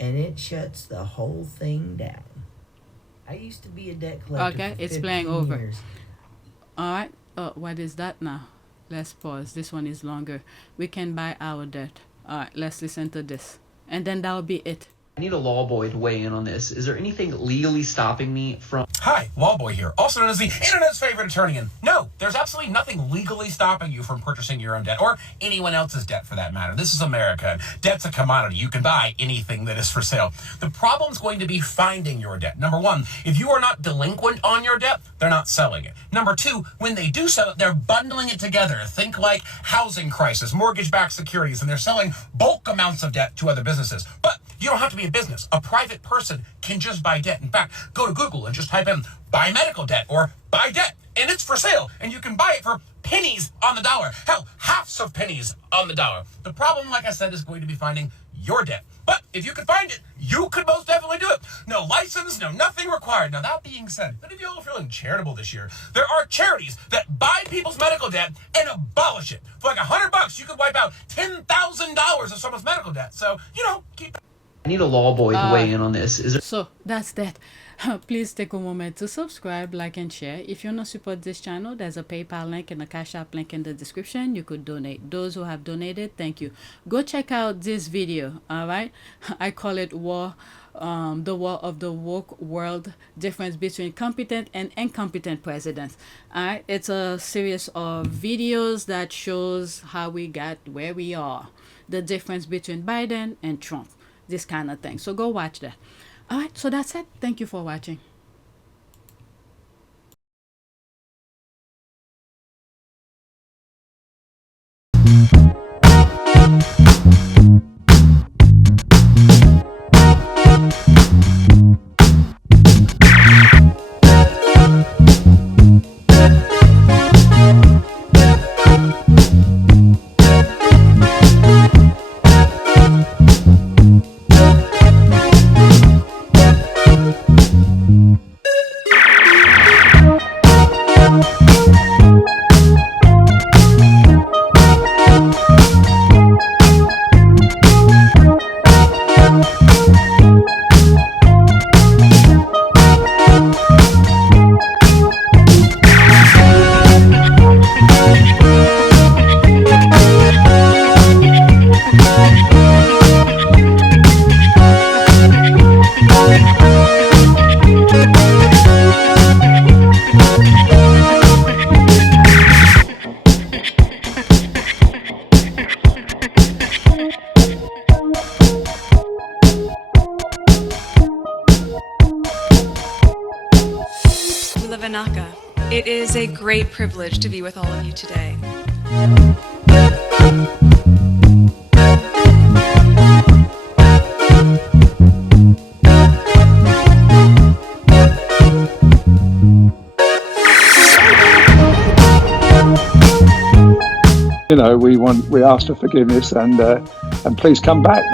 and it shuts the whole thing down. I used to be a debt collector Okay, for it's 15 playing over. years. All right. What is that now? Let's pause. This one is longer. We can buy our debt. All right, let's listen to this. And then that'll be it. I need a law boy to weigh in on this. Is there anything legally stopping me from... Hi, Lawboy here, also known as the internet's favorite attorney. And no, there's absolutely nothing legally stopping you from purchasing your own debt, or anyone else's debt for that matter. This is America, and debt's a commodity. You can buy anything that is for sale. The problem's going to be finding your debt. Number one, if you are not delinquent on your debt, they're not selling it. Number two, when they do sell it, they're bundling it together. Think like housing crisis, mortgage-backed securities, and they're selling bulk amounts of debt to other businesses. But you don't have to be a business. A private person can just buy debt. In fact, go to Google and just type in buy medical debt or buy debt, and it's for sale, and you can buy it for pennies on the dollar. Hell, halves of pennies on the dollar. The problem, like I said, is going to be finding your debt. But if you could find it, you could most definitely do it. No license, no nothing required. Now, that being said, if you all are feeling charitable this year, there are charities that buy people's medical debt and abolish it. For like $100, you could wipe out $10,000 of someone's medical debt. So, keep... I need a law boy to weigh in on this. Is there... So that's that. Please take a moment to subscribe, like, and share. If you want to support this channel, there's a PayPal link and a Cash App link in the description. You could donate. Those who have donated, thank you. Go check out this video, all right? I call it the War of the Woke World, difference between competent and incompetent presidents. All right? It's a series of videos that shows how we got where we are, the difference between Biden and Trump, this kind of thing. So go watch that. All right, so that's it. Thank you for watching. Avanaka. It is a great privilege to be with all of you today. You know, we ask for forgiveness and please come back.